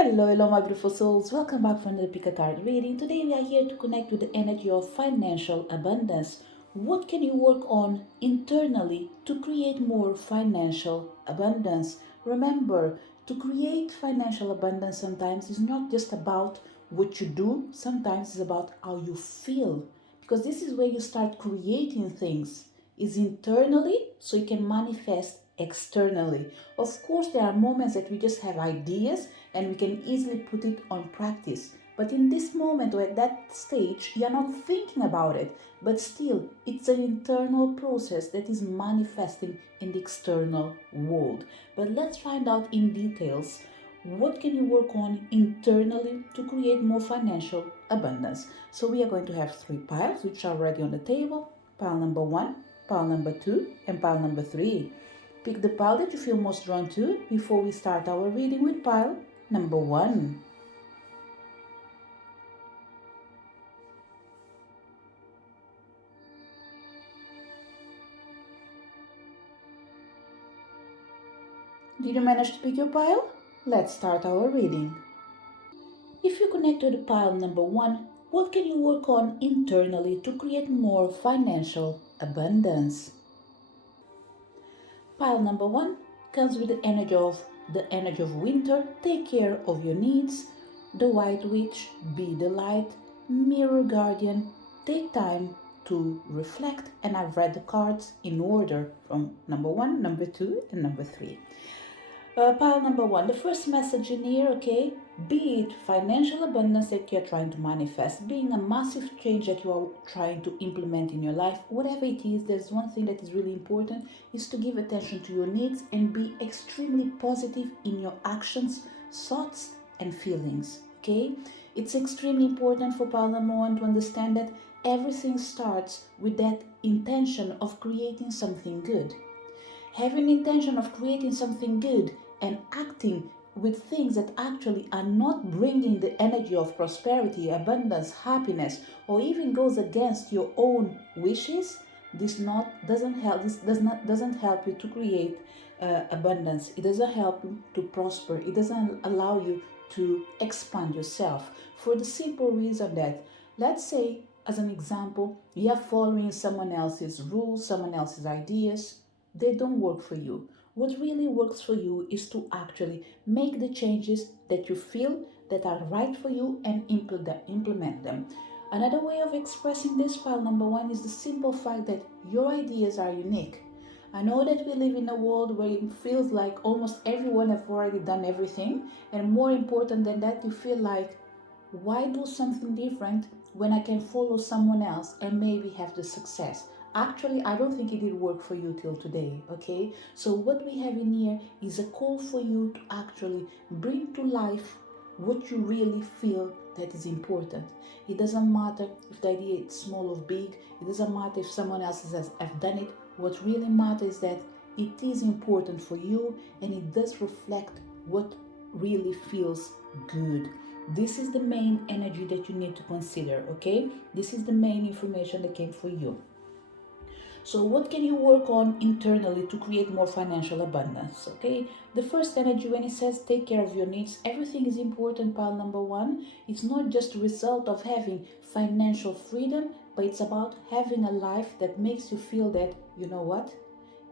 Hello, my beautiful souls. Welcome back for another pick a card reading. Today we are here to connect with the energy of financial abundance. What can you work on internally to create more financial abundance? Remember, to create financial abundance sometimes is not just about what you do, sometimes it's about how you feel. Because this is where you start creating things. Is internally so you can manifest externally. Of course, there are moments that we just have ideas and we can easily put it on practice. But in this moment or at that stage, you're not thinking about it, but still, it's an internal process that is manifesting in the external world. But let's find out in details what can you work on internally to create more financial abundance. So we are going to have three piles which are already on the table. Pile number one, pile number two, and pile number three. Pick the pile that you feel most drawn to before we start our reading with pile number one. Did you manage to pick your pile? Let's start our reading. If you connect to the pile number one, what can you work on internally to create more financial abundance? Pile number one comes with the energy of winter. Take care of your needs. The White Witch, be the light. Mirror Guardian, take time to reflect. And I've read the cards in order from number one, number two, and number three. Pile number one, the first message in here, okay, be it financial abundance that you're trying to manifest, being a massive change that you are trying to implement in your life, whatever it is, there's one thing that is really important is to give attention to your needs and be extremely positive in your actions, thoughts, and feelings, okay? It's extremely important for pile number one to understand that everything starts with that intention of creating something good. Having intention of creating something good and acting with things that actually are not bringing the energy of prosperity, abundance, happiness, or even goes against your own wishes, this doesn't help you to create abundance. It doesn't help you to prosper. It doesn't allow you to expand yourself for the simple reason that, let's say, as an example, you are following someone else's rules, someone else's ideas. They don't work for you. What really works for you is to actually make the changes that you feel that are right for you and implement them. Another way of expressing this, pile number one, is the simple fact that your ideas are unique. I know that we live in a world where it feels like almost everyone has already done everything, and more important than that, you feel like, why do something different when I can follow someone else and maybe have the success? Actually, I don't think it did work for you till today, okay? So what we have in here is a call for you to actually bring to life what you really feel that is important. It doesn't matter if the idea is small or big. It doesn't matter if someone else has done it. What really matters is that it is important for you and it does reflect what really feels good. This is the main energy that you need to consider, okay? This is the main information that came for you. So what can you work on internally to create more financial abundance? Okay, the first energy, when it says take care of your needs, everything is important. Pile number one, it's not just a result of having financial freedom, but it's about having a life that makes you feel that, you know what,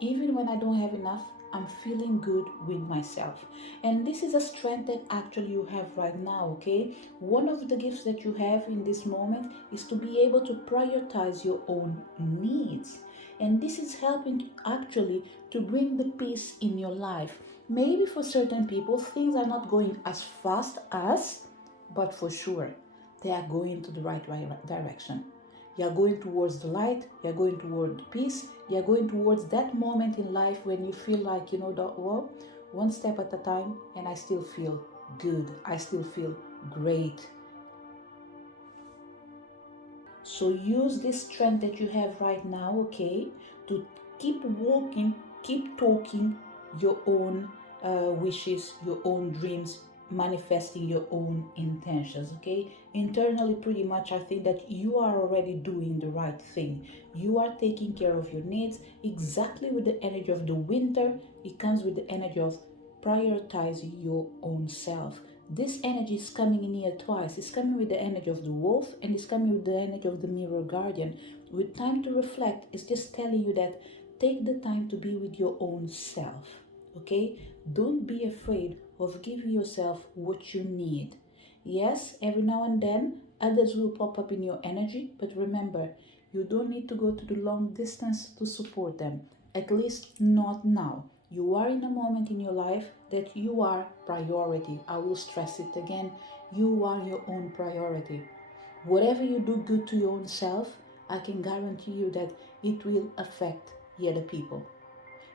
even when I don't have enough, I'm feeling good with myself. And this is a strength that actually you have right now, okay? One of the gifts that you have in this moment is to be able to prioritize your own needs. And this is helping actually to bring the peace in your life. Maybe for certain people, things are not going as fast as, but for sure, they are going to the right direction. You're going towards the light, you're going toward peace, you're going towards that moment in life when you feel like, well, one step at a time, and I still feel good, I still feel great. So use this strength that you have right now, okay, to keep walking, keep talking your own wishes, your own dreams, manifesting your own intentions, okay? Internally, pretty much, I think that you are already doing the right thing. You are taking care of your needs exactly with the energy of the winter. It comes with the energy of prioritizing your own self. This energy is coming in here twice. It's coming with the energy of the wolf and it's coming with the energy of the mirror guardian. With time to reflect, it's just telling you that take the time to be with your own self. Okay? Don't be afraid of giving yourself what you need. Yes, every now and then others will pop up in your energy, but remember, you don't need to go to the long distance to support them. At least not now. You are in a moment in your life that you are priority. I will stress it again. You are your own priority. Whatever you do good to your own self, I can guarantee you that it will affect the other people.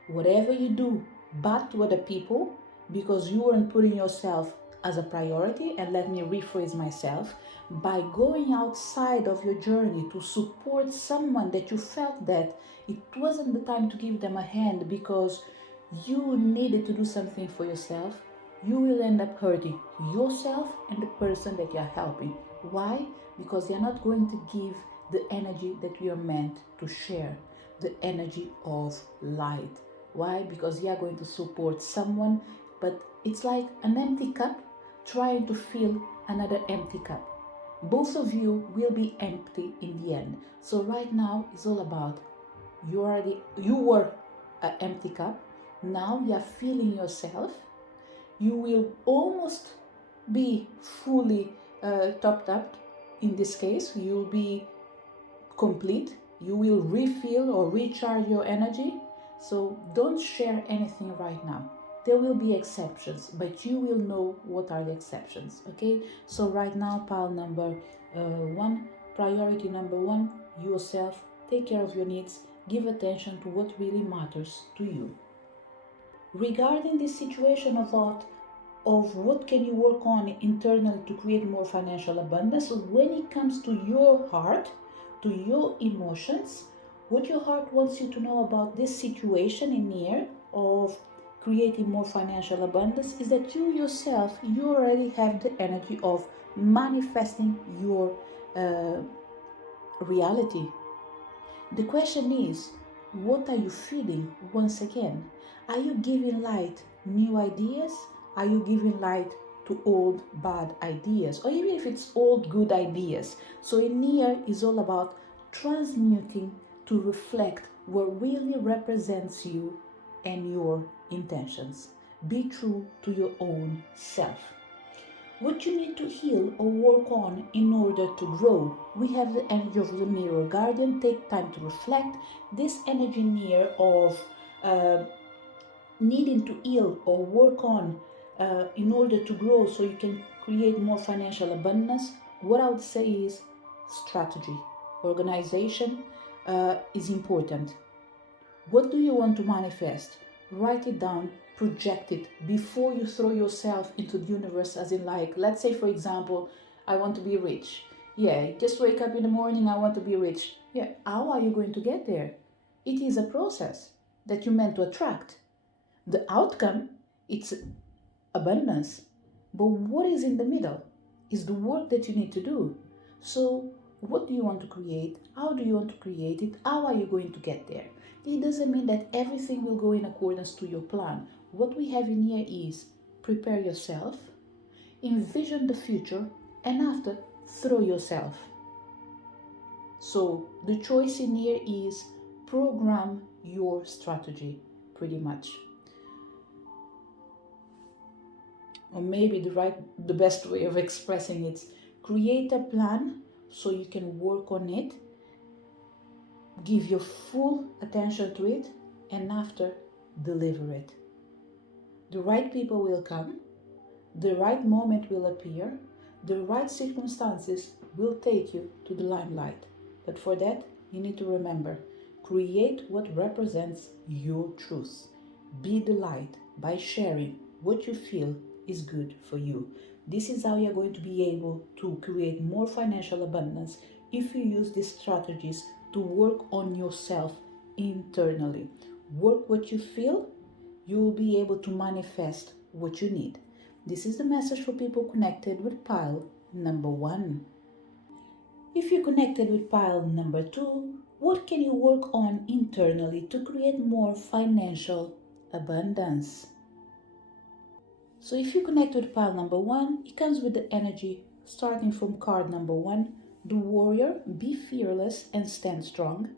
Whatever you do bad to other people because you weren't putting yourself as a priority, and let me rephrase myself, by going outside of your journey to support someone that you felt that it wasn't the time to give them a hand because you needed to do something for yourself, you will end up hurting yourself and the person that you're helping. Why? Because you're not going to give the energy that we are meant to share, the energy of light. Why? Because you are going to support someone, but it's like an empty cup trying to fill another empty cup. Both of you will be empty in the end. So right now it's all about you were an empty cup. Now you are filling yourself. You will almost be fully topped up. In this case, you'll be complete. You will refill or recharge your energy. So don't share anything right now. There will be exceptions, but you will know what are the exceptions. Okay, so right now, pile number one, priority number one, yourself. Take care of your needs. Give attention to what really matters to you. Regarding this situation of what can you work on internally to create more financial abundance, so when it comes to your heart, to your emotions, what your heart wants you to know about this situation in here of creating more financial abundance is that you yourself, you already have the energy of manifesting your reality. The question is, what are you feeding once again? Are you giving light new ideas? Are you giving light to old bad ideas? Or even if it's old good ideas. So in here is all about transmuting to reflect what really represents you and your intentions. Be true to your own self. What you need to heal or work on in order to grow. We have the energy of the mirror guardian. Take time to reflect. This energy near of needing to heal or work on in order to grow so you can create more financial abundance. What I would say is strategy, organization is important. What do you want to manifest? Write it down, project it before you throw yourself into the universe, as in, like, let's say for example, I want to be rich. Yeah, just wake up in the morning, I want to be rich. Yeah, how are you going to get there? It is a process that you meant to attract. The outcome, it's abundance. But what is in the middle is the work that you need to do. So what do you want to create? How do you want to create it? How are you going to get there? It doesn't mean that everything will go in accordance to your plan. What we have in here is prepare yourself, envision the future, and after, throw yourself. So the choice in here is program your strategy, pretty much. Or maybe the best way of expressing it, create a plan so you can work on it, give your full attention to it, and after, deliver it. The right people will come, the right moment will appear, the right circumstances will take you to the limelight. But for that, you need to remember, create what represents your truth. Be the light by sharing what you feel is good for you. This is how you're going to be able to create more financial abundance if you use these strategies to work on yourself internally. Work what you feel, you will be able to manifest what you need. This is the message for people connected with pile number 1. If you're connected with pile number 2, what can you work on internally to create more financial abundance? So if you connect with pile number one, it comes with the energy starting from card number one. The warrior, be fearless and stand strong.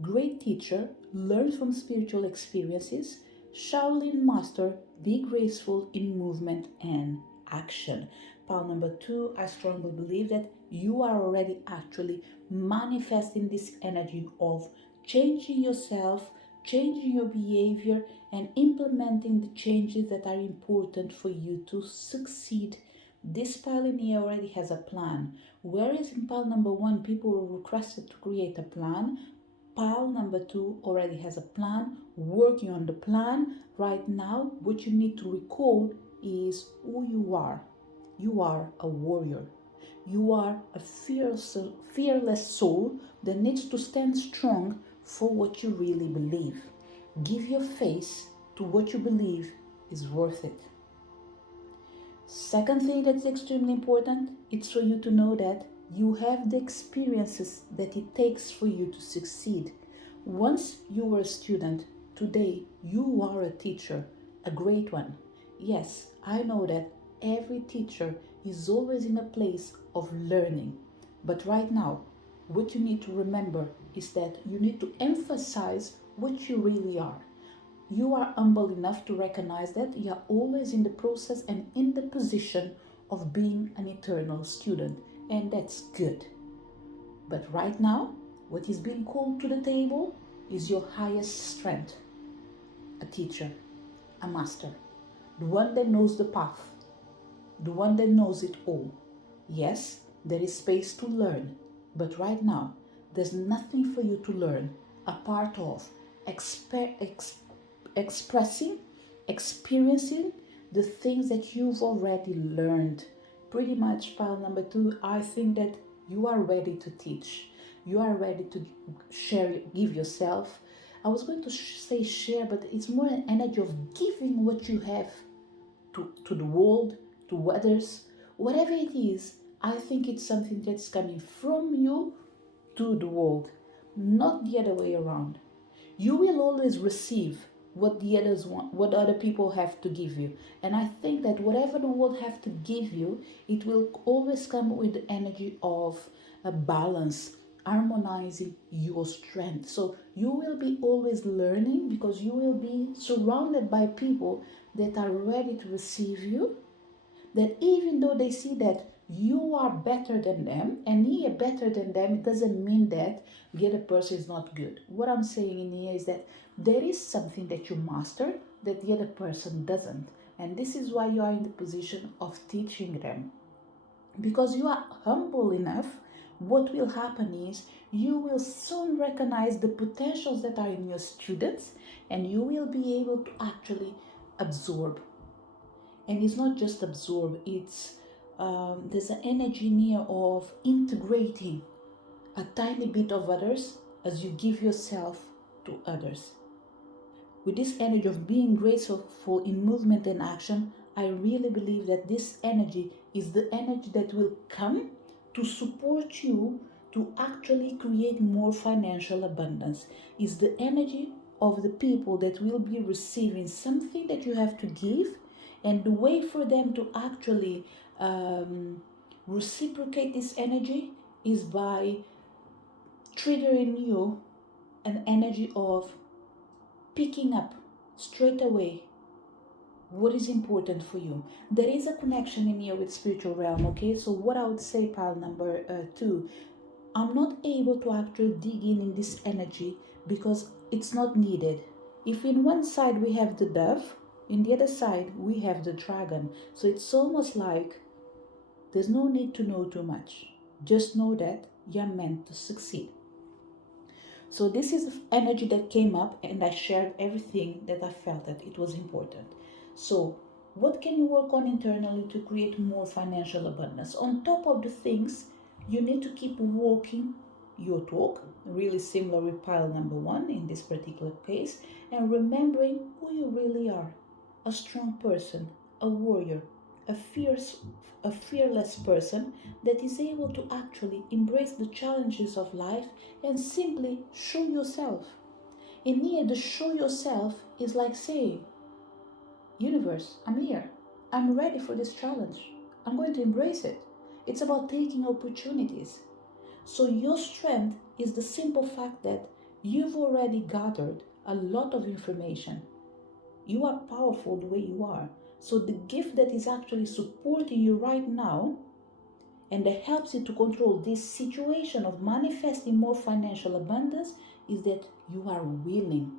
Great teacher, learn from spiritual experiences. Shaolin master, be graceful in movement and action. Pile number two, I strongly believe that you are already actually manifesting this energy of changing yourself, changing your behavior, and implementing the changes that are important for you to succeed. This pioneer already has a plan. Whereas in pile number one, people were requested to create a plan, pile number two already has a plan, working on the plan. Right now, what you need to recall is who you are. You are a warrior. You are a fearless soul that needs to stand strong for what you really believe. Give your face to what you believe is worth it. Second thing that's extremely important, it's for you to know that you have the experiences that it takes for you to succeed. Once you were a student, today you are a teacher, a great one. Yes, I know that every teacher is always in a place of learning. But right now, what you need to remember is that you need to emphasize what you really are. You are humble enough to recognize that you are always in the process and in the position of being an eternal student, and that's good. But right now, what is being called to the table is your highest strength: a teacher, a master, the one that knows the path, the one that knows it all. Yes, there is space to learn, but right now, there's nothing for you to learn apart of expressing, experiencing the things that you've already learned. Pretty much, pile number two, I think that you are ready to teach. You are ready to share, give yourself. I was going to say share, but it's more an energy of giving what you have to the world, to others, whatever it is. I think it's something that's coming from you to the world, not the other way around. You will always receive what the others want, what other people have to give you. And I think that whatever the world have to give you, it will always come with the energy of a balance, harmonizing your strength. So you will be always learning because you will be surrounded by people that are ready to receive you, that even though they see that you are better than them and you are better than them, it doesn't mean that the other person is not good. What I'm saying in here is that there is something that you master that the other person doesn't. And this is why you are in the position of teaching them. Because you are humble enough, what will happen is you will soon recognize the potentials that are in your students and you will be able to actually absorb. And it's not just absorb, it's there's an energy near of integrating a tiny bit of others as you give yourself to others. With this energy of being graceful in movement and action, I really believe that this energy is the energy that will come to support you to actually create more financial abundance. Is the energy of the people that will be receiving something that you have to give, and the way for them to actually reciprocate this energy is by triggering you an energy of picking up straight away what is important for you. There is a connection in here with spiritual realm, okay? So what I would say, pile number two, I'm not able to actually dig in this energy because it's not needed. If in one side we have the dove, in the other side we have the dragon. So it's almost like there's no need to know too much. Just know that you're meant to succeed. So this is energy that came up and I shared everything that I felt that it was important. So what can you work on internally to create more financial abundance? On top of the things, you need to keep walking your talk, really similar with pile number one in this particular case, and remembering who you really are: a strong person, a warrior, a fearless person that is able to actually embrace the challenges of life and simply show yourself. In here, the show yourself is like saying, universe, I'm here. I'm ready for this challenge. I'm going to embrace it. It's about taking opportunities. So your strength is the simple fact that you've already gathered a lot of information. You are powerful the way you are. So the gift that is actually supporting you right now and that helps you to control this situation of manifesting more financial abundance is that you are willing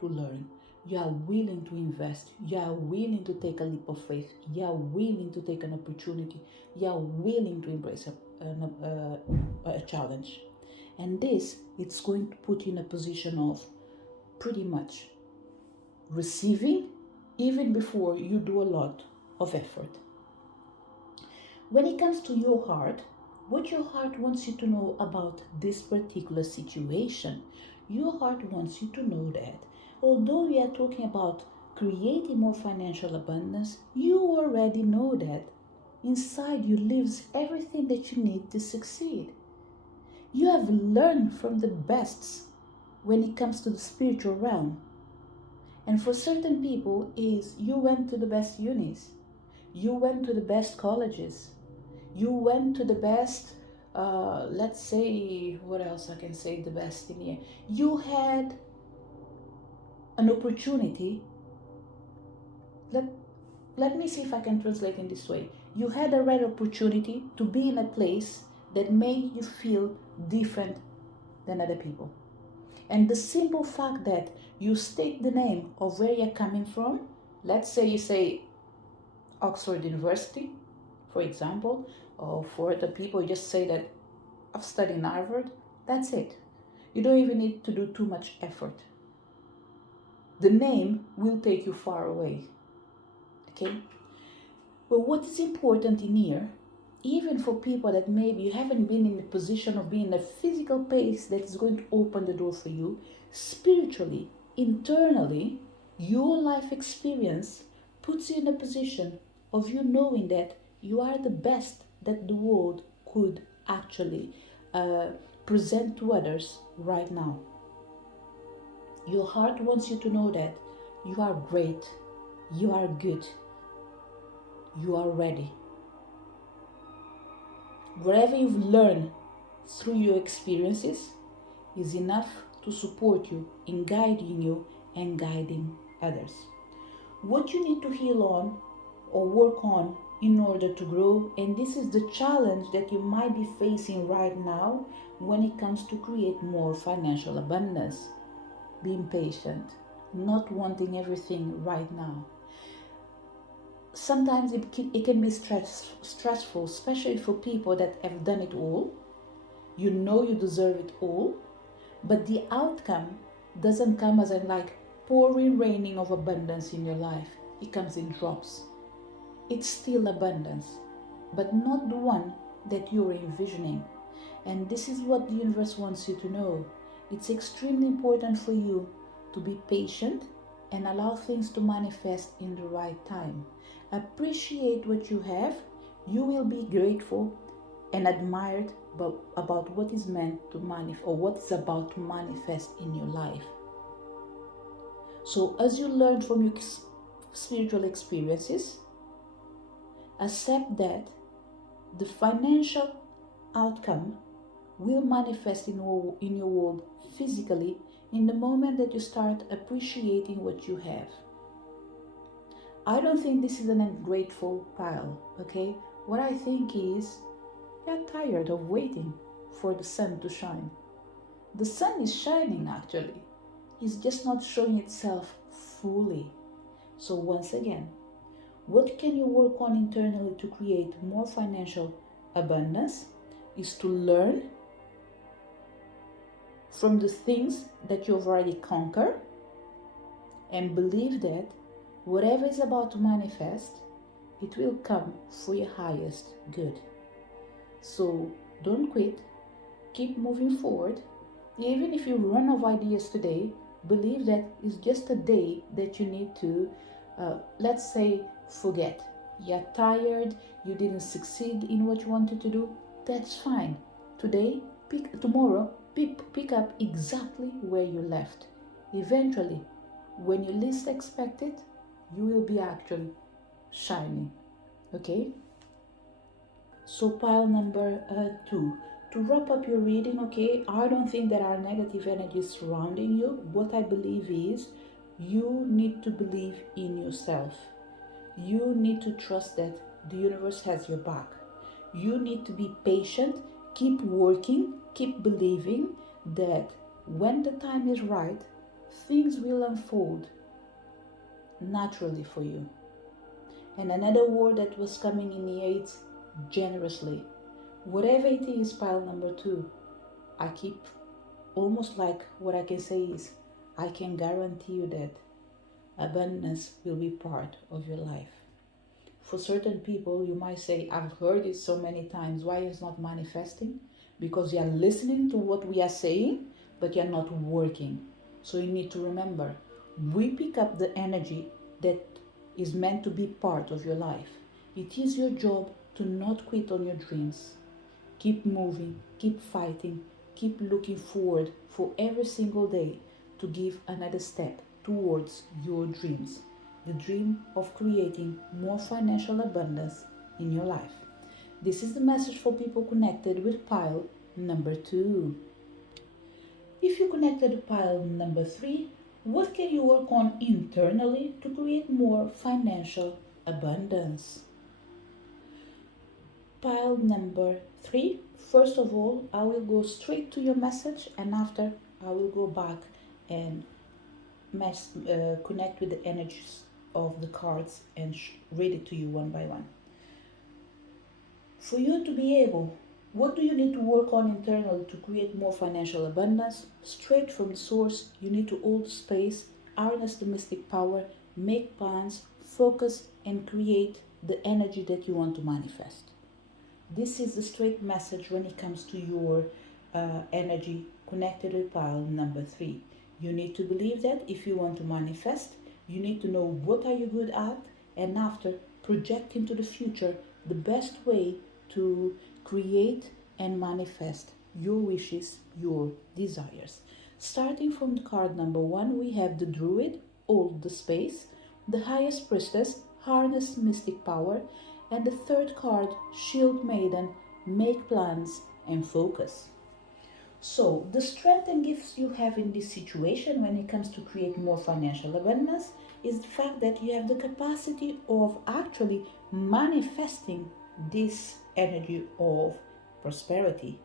to learn. You are willing to invest. You are willing to take a leap of faith. You are willing to take an opportunity. You are willing to embrace a challenge. And this, it's going to put you in a position of pretty much receiving even before you do a lot of effort. When it comes to your heart, what your heart wants you to know about this particular situation, your heart wants you to know that although we are talking about creating more financial abundance, you already know that inside you lives everything that you need to succeed. You have learned from the bests when it comes to the spiritual realm. And for certain people is you went to the best unis, you went to the best colleges, you went to the best, let's say, what else I can say the best in here. You had an opportunity. Let me see if I can translate in this way. You had a rare opportunity to be in a place that made you feel different than other people. And the simple fact that you state the name of where you're coming from, let's say you say Oxford University, for example, or for other people, you just say that I've studied in Harvard, that's it. You don't even need to do too much effort. The name will take you far away. Okay? But what is important in here, even for people that maybe you haven't been in the position of being in a physical place that is going to open the door for you, spiritually, internally, your life experience puts you in a position of you knowing that you are the best that the world could actually present to others right now. Your heart wants you to know that you are great, you are good, you are ready. Whatever you've learned through your experiences is enough to support you in guiding you and guiding others. What you need to heal on or work on in order to grow, and this is the challenge that you might be facing right now when it comes to create more financial abundance. Being patient, not wanting everything right now. Sometimes it can be stressful, especially for people that have done it all. You know you deserve it all, but the outcome doesn't come as a pouring raining of abundance in your life. It comes in drops. It's still abundance, but not the one that you're envisioning. And this is what the universe wants you to know. It's extremely important for you to be patient and allow things to manifest in the right time. Appreciate what you have. You will be grateful and admired about what is meant to manifest or what is about to manifest in your life. So as you learn from your spiritual experiences, accept that the financial outcome will manifest in your world physically in the moment that you start appreciating what you have. I don't think this is an ungrateful pile, okay? What I think is you're tired of waiting for the sun to shine. The sun is shining actually. It's just not showing itself fully. So once again, what can you work on internally to create more financial abundance is to learn from the things that you've already conquered and believe that whatever is about to manifest, it will come for your highest good. So don't quit, keep moving forward. Even if you run out of ideas today, believe that it's just a day that you need to, let's say, forget. You're tired, you didn't succeed in what you wanted to do, that's fine. Tomorrow, pick up exactly where you left. Eventually, when you least expect it, you will be actually shining. Okay? So pile number 2. To wrap up your reading, okay, I don't think there are negative energies surrounding you. What I believe is you need to believe in yourself. You need to trust that the universe has your back. You need to be patient, keep working, keep believing that when the time is right, things will unfold naturally for you. And another word that was coming in here is generously. Whatever it is, pile number 2, I keep almost like what I can say is I can guarantee you that abundance will be part of your life. For certain people, you might say, I've heard it so many times, why is not manifesting? Because you are listening to what we are saying, but you're not working. So you need to remember, we pick up the energy that is meant to be part of your life. It is your job to not quit on your dreams. Keep moving, keep fighting, keep looking forward for every single day to give another step towards your dreams. The dream of creating more financial abundance in your life. This is the message for people connected with pile number 2. If you connected to pile number 3, what can you work on internally to create more financial abundance? Pile number 3. First of all, I will go straight to your message, and after I will go back and connect with the energies of the cards and read it to you one by one. For you to be able, what do you need to work on internally to create more financial abundance? Straight from the source, you need to hold space, harness the mystic power, make plans, focus, and create the energy that you want to manifest. This is the straight message when it comes to your energy connected with pile number 3. You need to believe that if you want to manifest, you need to know what are you good at, and after project into the future the best way to create and manifest your wishes, your desires. Starting from the card number 1, we have the Druid, hold the space, the Highest Priestess, harness mystic power, and the third card, Shield Maiden, make plans and focus. So, the strength and gifts you have in this situation when it comes to create more financial abundance is the fact that you have the capacity of actually manifesting this energy of prosperity,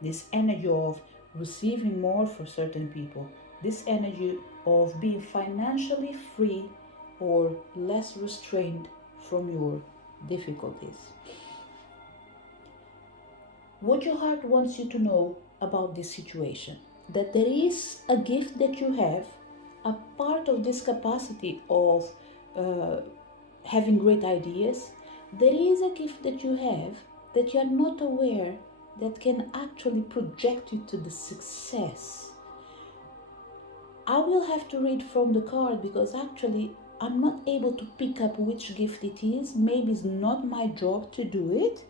this energy of receiving more for certain people, this energy of being financially free or less restrained from your difficulties. What your heart wants you to know about this situation, that there is a gift that you have, a part of this capacity of having great ideas. There is a gift that you have that you are not aware that can actually project you to the success. I will have to read from the card because actually I'm not able to pick up which gift it is. Maybe it's not my job to do it,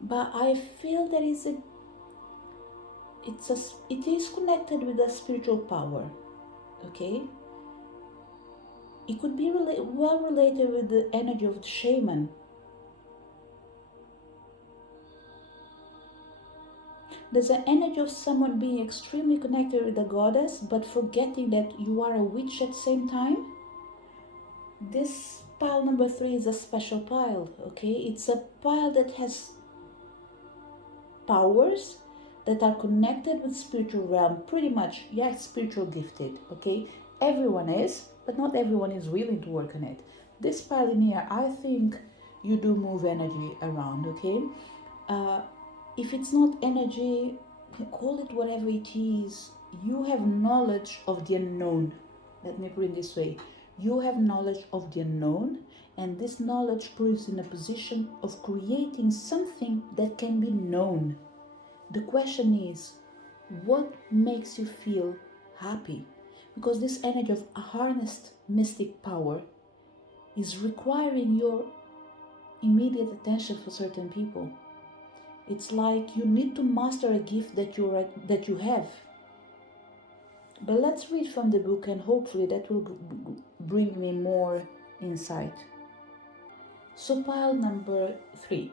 but I feel there is it is connected with a spiritual power. Okay, it could be well related with the energy of the shaman. There's an energy of someone being extremely connected with the goddess, but forgetting that you are a witch at the same time. This pile number 3 is a special pile, okay? It's a pile that has powers that are connected with spiritual realm, pretty much. Yeah, it's spiritual gifted, okay? Everyone is, but not everyone is willing to work on it. This pile in here, I think you do move energy around, okay? If it's not energy, call it whatever it is. You have knowledge of the unknown. Let me put it this way. You have knowledge of the unknown, and this knowledge puts you in a position of creating something that can be known. The question is, what makes you feel happy? Because this energy of a harnessed mystic power is requiring your immediate attention for certain people. It's like you need to master a gift that you have. But let's read from the book, and hopefully that will bring me more insight. So, pile number 3.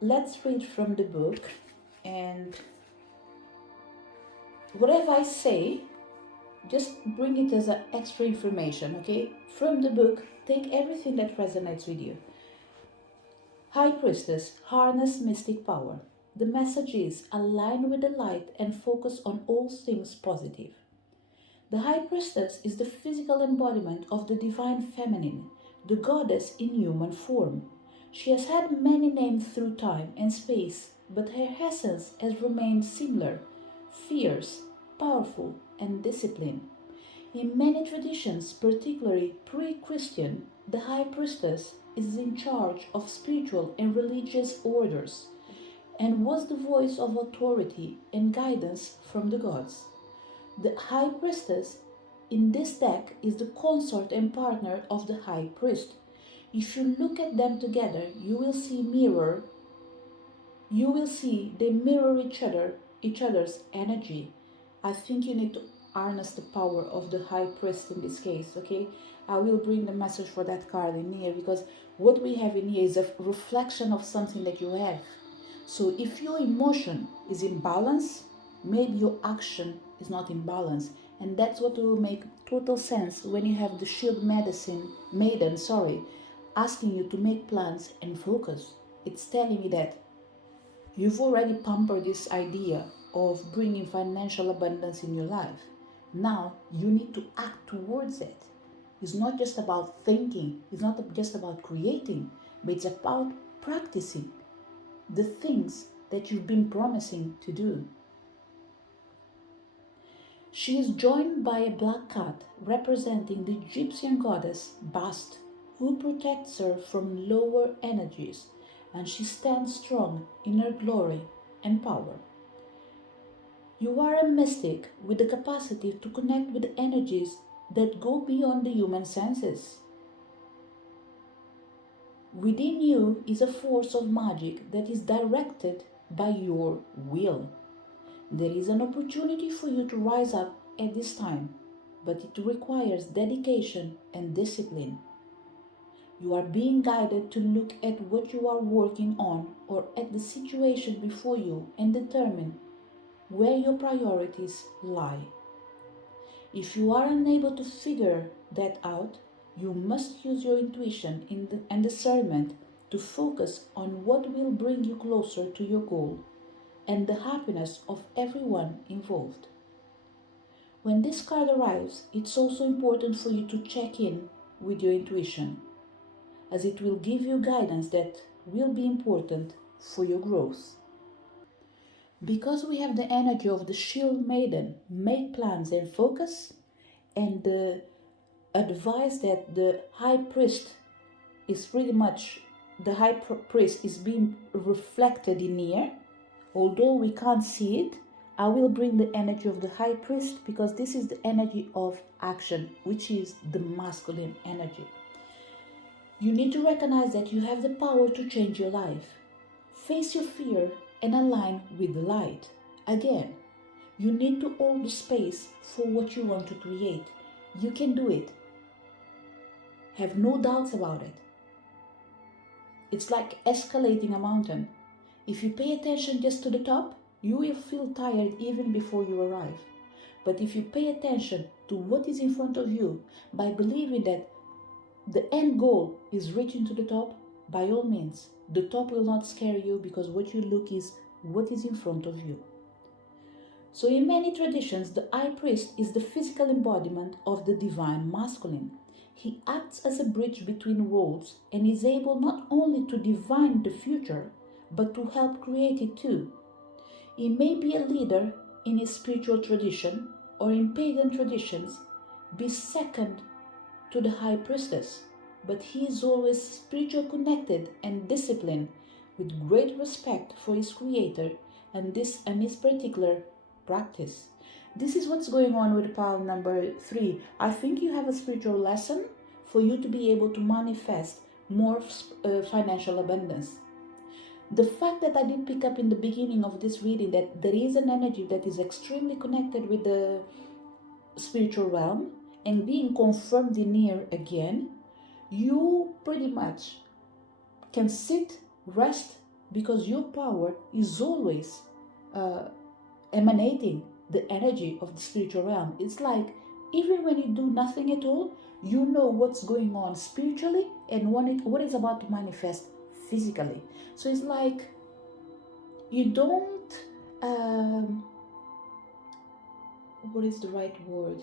Let's read from the book, and whatever I say, just bring it as an extra information, okay? From the book, take everything that resonates with you. High Priestess, harness mystic power. The message is align with the light and focus on all things positive. The High Priestess is the physical embodiment of the divine feminine, the goddess in human form. She has had many names through time and space, but her essence has remained similar: fierce, powerful, and disciplined. In many traditions, particularly pre-Christian, the High Priestess is in charge of spiritual and religious orders and was the voice of authority and guidance from the gods. The High Priestess in this deck is the consort and partner of the High Priest. If you look at them together, you will see they mirror each other's energy. I think you need to harness the power of the High Priest in this case, okay? I will bring the message for that card in here, because what we have in here is a reflection of something that you have. So if your emotion is in balance, maybe your action is not in balance. And that's what will make total sense when you have the shield maiden, asking you to make plans and focus. It's telling me that you've already pampered this idea of bringing financial abundance in your life. Now you need to act towards it. It's not just about thinking, it's not just about creating, but it's about practicing the things that you've been promising to do. She is joined by a black cat representing the Egyptian goddess Bast, who protects her from lower energies, and she stands strong in her glory and power. You are a mystic with the capacity to connect with energies that go beyond the human senses. Within you is a force of magic that is directed by your will. There is an opportunity for you to rise up at this time, but it requires dedication and discipline. You are being guided to look at what you are working on or at the situation before you and determine where your priorities lie. If you are unable to figure that out, you must use your intuition and discernment to focus on what will bring you closer to your goal and the happiness of everyone involved. When this card arrives, it's also important for you to check in with your intuition, as it will give you guidance that will be important for your growth. Because we have the energy of the Shield Maiden, make plans and focus, and the advice that the High Priest is pretty much, the High Priest is being reflected in here. Although we can't see it, I will bring the energy of the High Priest, because this is the energy of action, which is the masculine energy. You need to recognize that you have the power to change your life. Face your fear and align with the light. Again, you need to hold the space for what you want to create. You can do it. Have no doubts about it. It's like escalating a mountain. If you pay attention just to the top, you will feel tired even before you arrive. But if you pay attention to what is in front of you, by believing that the end goal is reaching to the top, by all means, the top will not scare you, because what you look is what is in front of you. So in many traditions, the High Priest is the physical embodiment of the divine masculine. He acts as a bridge between worlds and is able not only to divine the future, but to help create it too. He may be a leader in his spiritual tradition, or in pagan traditions, be second to the High Priestess, but he is always spiritually connected and disciplined, with great respect for his creator and his particular practice. This is what's going on with pile number 3. I think you have a spiritual lesson for you to be able to manifest more financial abundance. The fact that I did pick up in the beginning of this reading that there is an energy that is extremely connected with the spiritual realm and being confirmed in here again, you pretty much can sit, rest, because your power is always emanating the energy of the spiritual realm. It's like even when you do nothing at all, you know what's going on spiritually and what is about to manifest physically. So it's like you don't, what is the right word?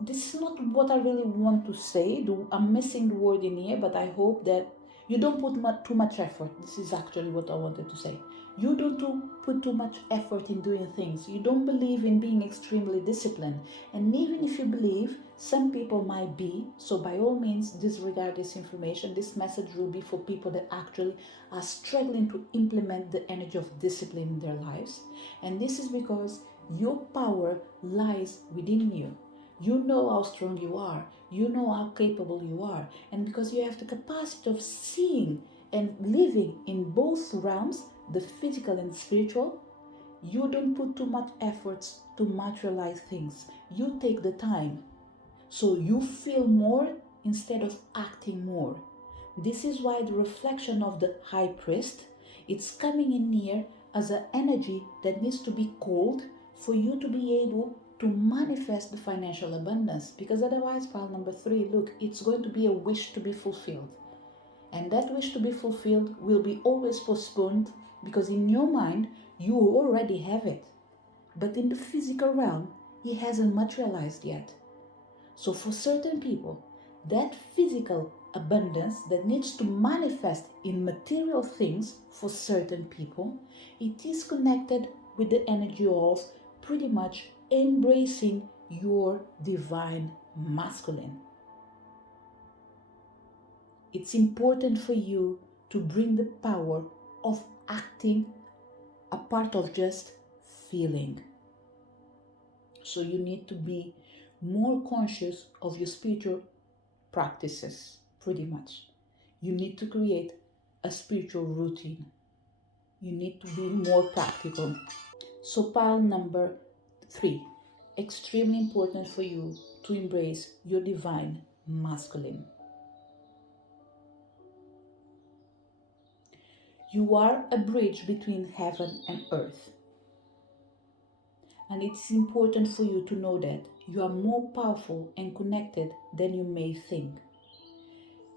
This is not what I really want to say. I'm missing the word in here, but I hope that you don't put too much effort. This is actually what I wanted to say. You don't put too much effort in doing things. You don't believe in being extremely disciplined. And even if you believe, some people might be. So by all means, disregard this information. This message will be for people that actually are struggling to implement the energy of discipline in their lives. And this is because your power lies within you. You know how strong you are. You know how capable you are. And because you have the capacity of seeing and living in both realms, the physical and spiritual, you don't put too much efforts to materialize things. You take the time. So you feel more instead of acting more. This is why the reflection of the high priest, it's coming in here as an energy that needs to be called for you to be able to manifest the financial abundance. Because otherwise, pile number 3, look, it's going to be a wish to be fulfilled. And that wish to be fulfilled will be always postponed because in your mind, you already have it. But in the physical realm, it hasn't materialized yet. So for certain people, that physical abundance that needs to manifest in material things for certain people, it is connected with the energy of pretty much embracing your divine masculine. It's important for you to bring the power of acting a part of just feeling. So you need to be more conscious of your spiritual practices, pretty much. You need to create a spiritual routine. You need to be more practical. So pile number 3, extremely important for you to embrace your divine masculine. You are a bridge between heaven and earth. And it's important for you to know that you are more powerful and connected than you may think.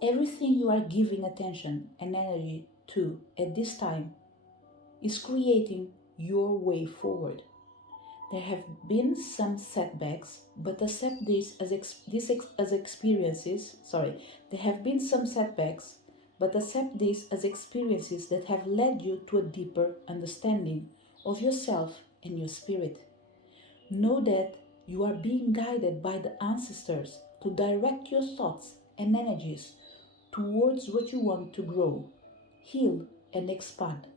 Everything you are giving attention and energy to at this time is creating your way forward. There have been some setbacks, but accept this as experiences. There have been some setbacks, but accept this as experiences that have led you to a deeper understanding of yourself and your spirit. Know that you are being guided by the ancestors to direct your thoughts and energies towards what you want to grow, heal, and expand.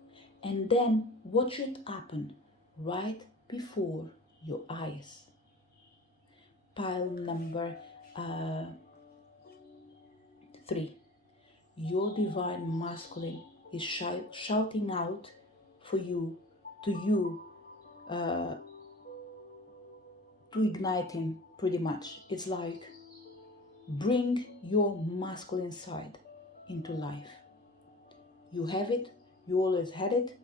And then what should happen right before your eyes? Pile number 3. Your divine masculine is shouting out for you, uh, to ignite him pretty much. It's like bring your masculine side into life. You have it, you always had it.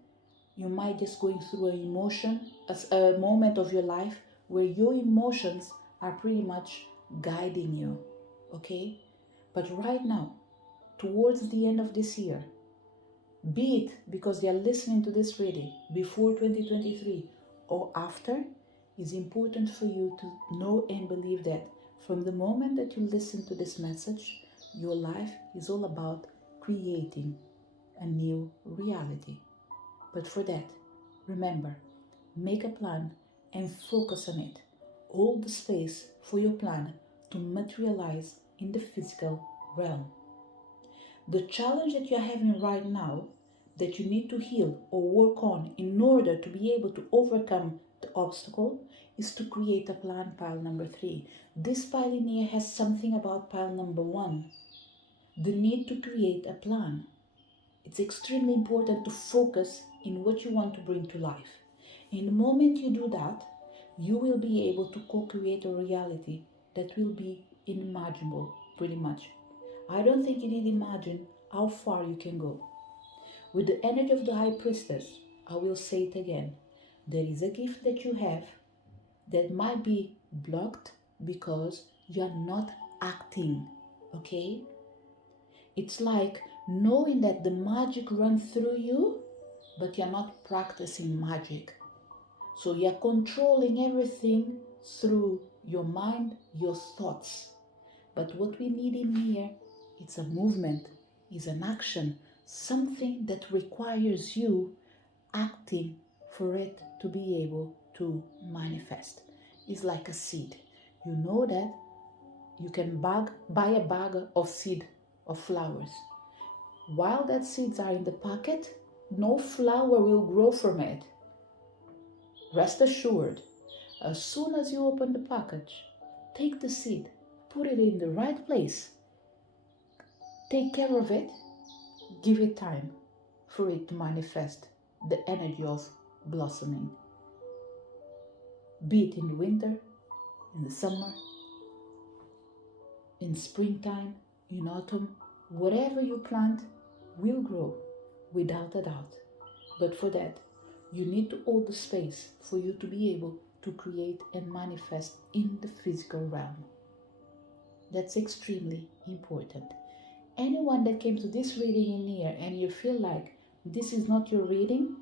You might just going through an emotion, a moment of your life where your emotions are pretty much guiding you, okay? But right now, towards the end of this year, be it because they are listening to this reading before 2023 or after, it's important for you to know and believe that from the moment that you listen to this message, your life is all about creating a new reality. But for that, remember, make a plan and focus on it. Hold the space for your plan to materialize in the physical realm. The challenge that you're having right now that you need to heal or work on in order to be able to overcome the obstacle is to create a plan, pile number 3. This pile in here has something about pile number 1. The need to create a plan. It's extremely important to focus in what you want to bring to life. In the moment you do that, you will be able to co-create a reality that will be unimaginable, pretty much. I don't think you need to imagine how far you can go. With the energy of the High Priestess, I will say it again. There is a gift that you have that might be blocked because you are not acting, okay? It's like knowing that the magic runs through you, but you're not practicing magic. So you're controlling everything through your mind, your thoughts. But what we need in here, it's a movement, is an action, something that requires you acting for it to be able to manifest. It's like a seed. You know that you can buy a bag of seed of flowers. While that seeds are in the packet, no flower will grow from it. Rest assured, as soon as you open the package, take the seed, put it in the right place, take care of it, give it time for it to manifest the energy of blossoming. Be it in the winter, in the summer, in springtime, in autumn, whatever you plant will grow without a doubt. But for that, you need to hold the space for you to be able to create and manifest in the physical realm. That's extremely important. Anyone that came to this reading in here and you feel like this is not your reading,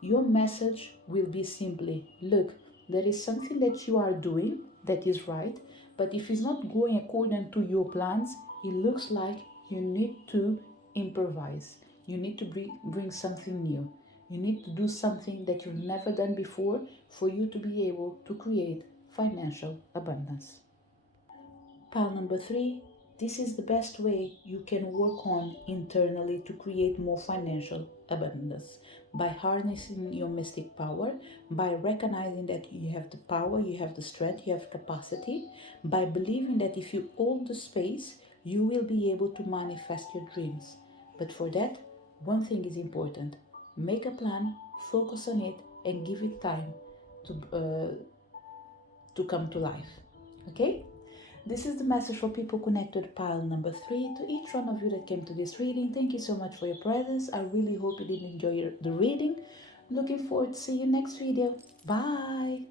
your message will be simply, look, there is something that you are doing that is right, but if it's not going according to your plans, it looks like you need to improvise. You need to bring something new. You need to do something that you've never done before for you to be able to create financial abundance. Pile number 3, this is the best way you can work on internally to create more financial abundance, by harnessing your mystic power, by recognizing that you have the power, you have the strength, you have capacity, by believing that if you hold the space, you will be able to manifest your dreams. But for that, one thing is important. Make a plan, focus on it, and give it time to come to life. Okay? This is the message for people connected to pile number 3. To each one of you that came to this reading, thank you so much for your presence. I really hope you did enjoy the reading. Looking forward to see you next video. Bye.